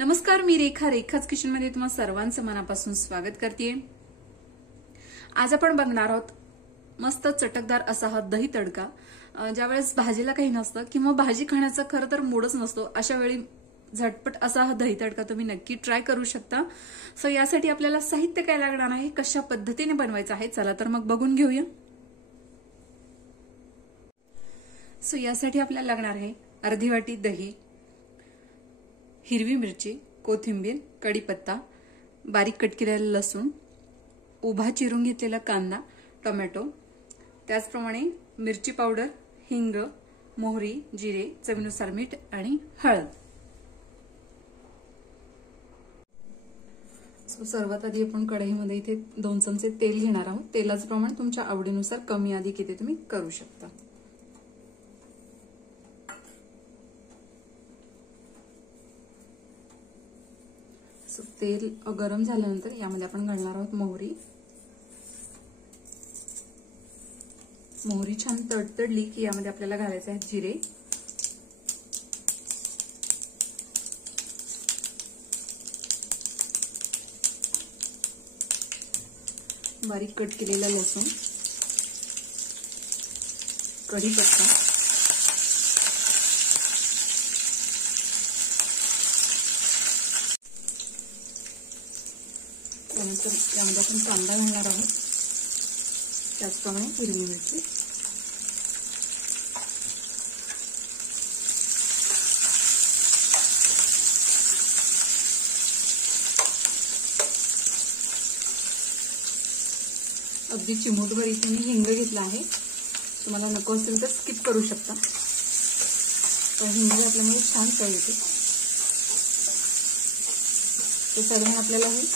नमस्कार, मी रेखाच किचन मध्ये तुम्हा सर्वांचं मनापासून स्वागत करते। आज आपण बघणार आहोत मस्त चटकदार असा हा दही तडका। ज्यावेळेस भाजीला काही नसतं किंवा भाजी खाण्याचा खरं तर मूडच नसतो, अशा वेळी झटपट असा हा दही तडका तुम्ही नक्की ट्राय करू शकता। सो यासाठी आपल्याला साहित्य काय लागणार आहे, कशा पद्धतीने बनवायचं आहे, चला तर मग बघून घेऊया। सो यासाठी आपल्याला लागणार आहे अर्धी वाटी दही, हिरवी मिरची, कोथिंबीर, कढीपत्ता, बारीक कट केलेला लसूण, उभा चिरून घेतलेला कांदा, टोमॅटो, त्याचप्रमाणे मिरची पावडर, हिंग, मोहरी, जिरे, चवीनुसार मीठ आणि हळद। सर्वात आधी आपण कढईमध्ये इथे 2 चमचे तेल घेणार आहोत। तेलाचं प्रमाण तुमच्या आवडीनुसार कमी अधिक इथे तुम्ही करू शकता। तेल गरम झाल्यानंतर यामध्ये आपण घालणार आहोत मोहरी। मोहरी छान तडतडली की यामध्ये आपल्याला घालायचे आहेत जिरे, बारीक कट केलेला लसूण, कढीपत्ता, त्यानंतर यामध्ये आपण कांदा घालणार आहोत, त्याचप्रमाणे हिरवी मिरची, अगदी चिमूटभर इथे मी हिंग घेतला आहे। तुम्हाला नको असेल तर स्किप करू शकता, तर हिंग घातल्यामुळे छान चव येते। तर साधारण आपल्याला हे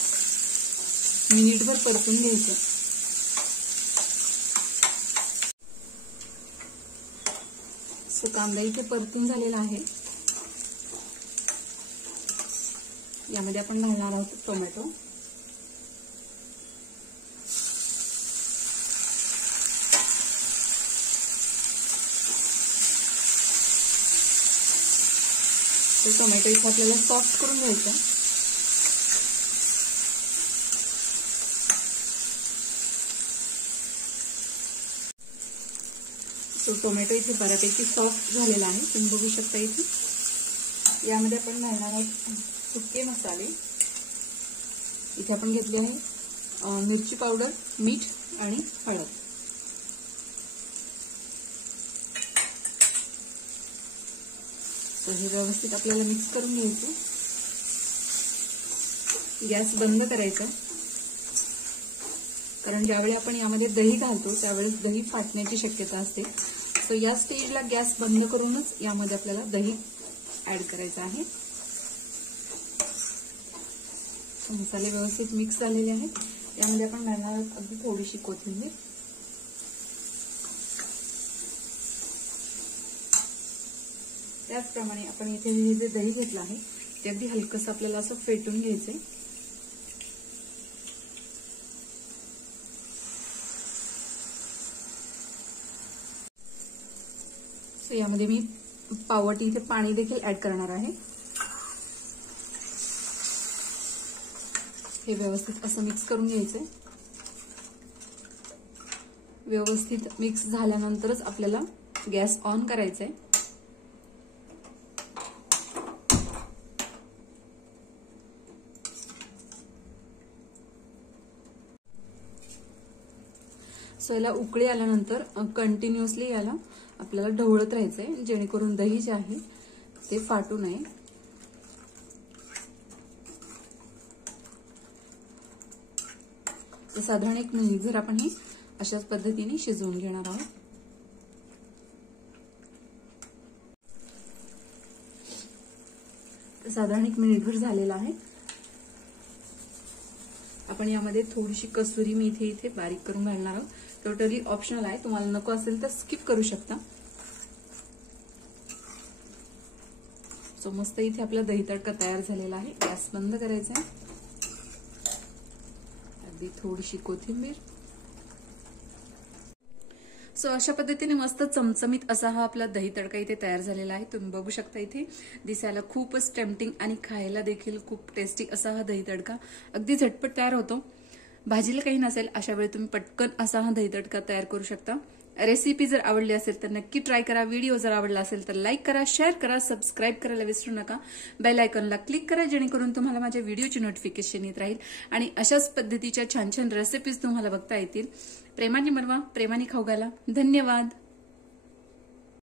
मिनिटभर परतून घ्यायचं। सो कांदा इथे परतून झालेला आहे। यामध्ये आपण घालणार आहोत टोमॅटो, टोमॅटो इथे आपल्याला सॉफ्ट करून घ्यायचं। टोमॅटो इथे बऱ्यापैकी सॉफ्ट झालेला आहे, तुम्ही बघू शकता। इथे यामध्ये आपण घालणार आहोत सुके मसाले। इथे आपण घेतले आहे मिरची पावडर, मीठ आणि हळद। तर हे व्यवस्थित आपल्याला मिक्स करून घ्यायचं। गॅस बंद करायचा, कारण ज्यावेळी आपण यामध्ये दही घालतो त्यावेळेस दही फाटण्याची शक्यता असते। सो या स्टेजला गॅस बंद करूनच यामध्ये आपल्याला दही ऍड करायचं आहे। मसाले व्यवस्थित मिक्स झालेले आहेत। यामध्ये आपण घालणार आहोत अगदी थोडीशी कोथिंबीर, त्याचप्रमाणे आपण इथे जे दही घेतलं आहे ते अगदी हलकंसं आपल्याला असं फेटून घ्यायचंय। सो यामध्ये मी पाववाटी इथे पाणी देखील ऍड करणार आहे। हे व्यवस्थित असं मिक्स करून घ्यायचंय। व्यवस्थित मिक्स झाल्यानंतरच आपल्याला गॅस ऑन करायचा आहे। सो याला उकळी आल्यानंतर कंटिन्युअसली याला आपल्याला ढवळत राहायचंय, जेणेकरून दही जे आहे ते फाटू नये। तर साधारण 1 मिनिट जर आपण हे अशाच पद्धतीने शिजवून घेणार आहोत। तर साधारण 1 मिनिटभर झालेला आहे। आपण यामध्ये थोडीशी कसुरी मेथी इथे बारीक करून घालणार आहोत। टोटली ऑप्शनल आहे, तुम्हाला नको असेल तर स्किप करू शकता। सो मस्त इथे आपला दही तडका तयार झालेला आहे। गॅस बंद करायचा आहे। अगदी थोडीशी कोथिंबीर, सो अशा पद्धतीने मस्त चमचमीत असा हा आपला दही तडका इथे तयार झालेला आहे. तुम्ही बघू शकता इथे दिसायला खूपच टेम्पटिंग आणि खायला देखील खूप टेस्टी असा हा दही तडका अगदी झटपट तयार होतो. भाजीला काही नसेल अशा वेळी तुम्ही पटकन असा हा दही तडका तयार करू शकता. रेसिपी जर आवडली असेल तर नक्की ट्राय करा. व्हिडिओ जर आवडला असेल तर लाईक करा, शेअर करा, सबस्क्राईब करायला विसरू नका. बेल आयकॉनला क्लिक करा जेणेकरून तुम्हाला माझ्या व्हिडिओची नोटिफिकेशन येत राहील आणि अशाच पद्धतीच्या छान छान रेसिपीज तुम्हाला बघता येतील. प्रेमाने बनवा, प्रेमाने खाऊ घाला. धन्यवाद.